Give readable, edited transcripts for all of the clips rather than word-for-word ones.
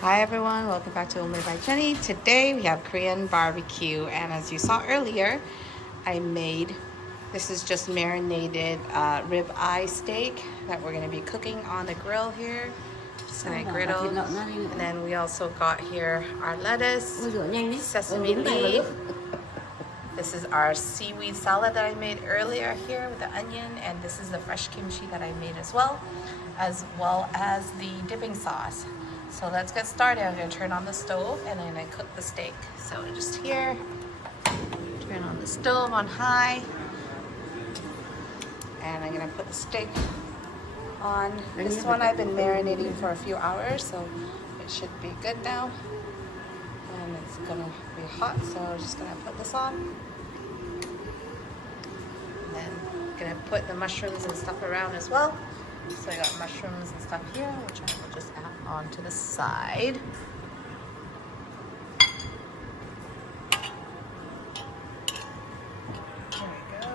Hi everyone, welcome back to Only by Jenny. Today we have Korean barbecue, and as you saw earlier, I made, this is just marinated ribeye steak that we're going to be cooking on the grill here. Just going to griddle. And then we also got here our lettuce, sesame leaf. This is our seaweed salad that I made earlier here with the onion, and this is the fresh kimchi that I made as well as the dipping sauce. So let's get started. I'm going to turn on the stove and I'm going to cook the steak. So just here, turn on the stove on high, and I'm going to put the steak on. This one I've been marinating for a few hours, so it should be good now. And it's going to be hot, so I'm just going to put this on. And then I'm going to put the mushrooms and stuff around as well. So I got mushrooms and stuff here, which I will just add on to the side. There we go.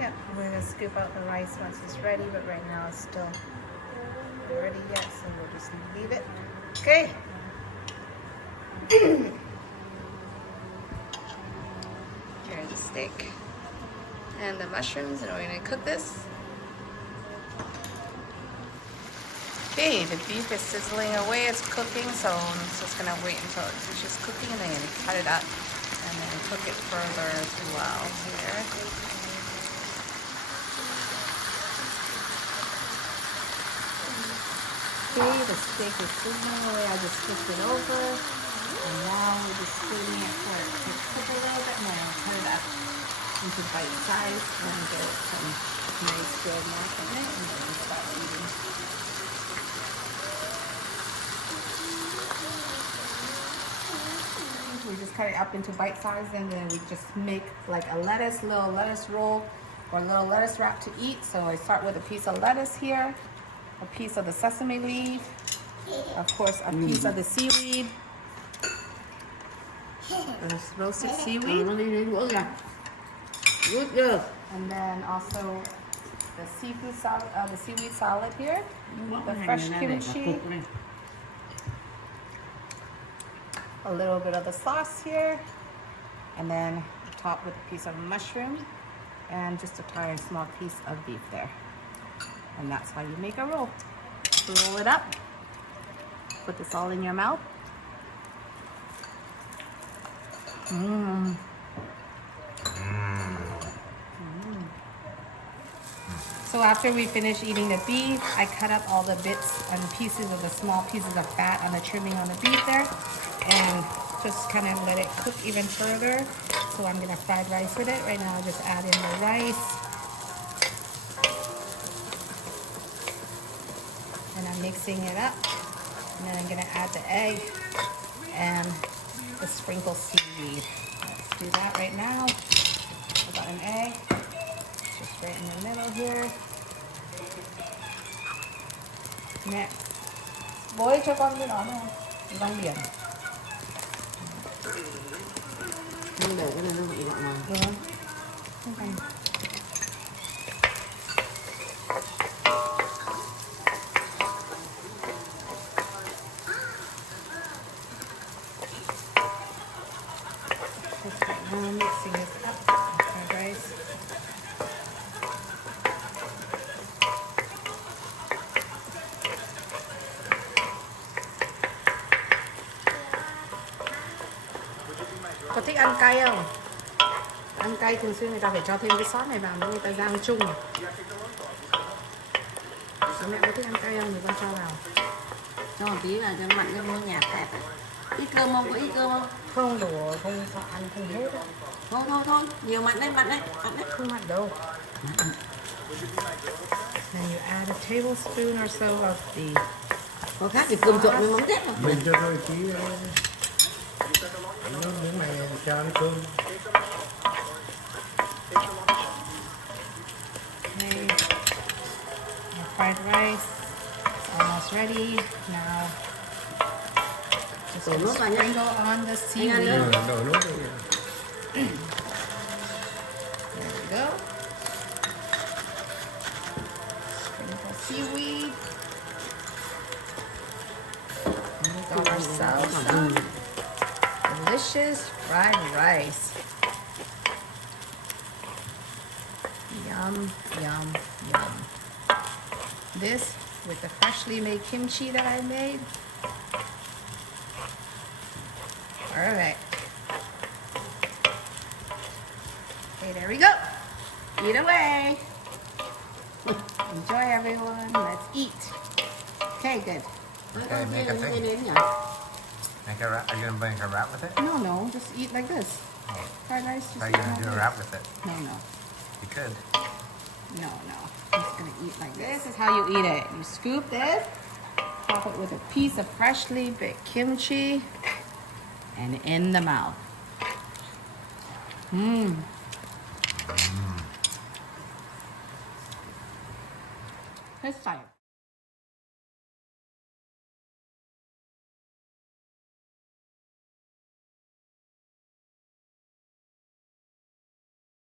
Yeah, we're gonna scoop out the rice once it's ready, but right now it's still not ready yet, so we'll just leave it. Okay. Here's the steak and the mushrooms, and we're gonna cook this. Okay, the beef is sizzling away, it's cooking, so I'm just gonna wait until it finishes cooking and then I'm gonna cut it up and then cook it further as well here. Okay, the steak is sizzling away. I just flipped it over, and now we're just stirring it for it to cook a little bit, and then I'll cut it up into bite size and get some nice good mash in it, and then we'll start eating. We just cut it up into bite size, and then we just make like a little lettuce roll or a little lettuce wrap to eat. So I start with a piece of lettuce here, a piece of the sesame leaf, of course a piece of the seaweed, the roasted seaweed, and then also the seafood salad, the seaweed salad here, the fresh kimchi, a little bit of the sauce here, and then top with a piece of mushroom and just a tiny small piece of beef there. And that's how you make a roll. Roll it up. Put this all in your mouth. Mmm. So after we finish eating the beef, I cut up all the bits and pieces of the small pieces of fat on the trimming on the beef there, and just kind of let it cook even further. So I'm gonna fried rice with it. Right now I'll just add in the rice. And I'm mixing it up, and then I'm gonna add the egg and the sprinkled seaweed. Let's do that right now. I got an egg, just right in the middle here. Next, bôi cho con cái đó nào, rong biển. Không để cái này nó bị gọn mà. Được không? Không cần. Mixing this up, fried rice. Có thích ăn cay không? Ăn cay thường xuyên người ta phải cho thêm cái sốt này vào để người ta rang chung. Bố mẹ có thích ăn cay không thì con cho vào. Cho một tí là cho mặn cho nó nhạt tẹt. Ít cơm không? Có ít cơm không? Không đủ, không sợ ăn không hết á. Thôi, nhiều mặn đấy. Không mặn đâu. Then you add a tablespoon or so of the. Có khác thì cơm trộn với mắm tép mà. Mình cho thôi tí những này cho nó cơm. Okay. Our fried rice is almost ready. Now just sprinkle on the seaweed. Đổ nước đi. There we seaweed. And we got ourselves some delicious fried rice. Yum, yum, yum. This with the freshly made kimchi that I made. Alright. Okay, there we go. Eat away. Enjoy, everyone. Let's eat. Okay, good. Okay, make a thing. Make a wrap. Are you gonna make a wrap with it? No, no, just eat like this. Oh, Fried rice. Just are eat you gonna like do a this. wrap with it? No, no. You could. No, no. I'm just gonna eat like this. This is how you eat it. You scoop this, pop it with a piece of freshly baked kimchi, and in the mouth. Mmm. It's fire.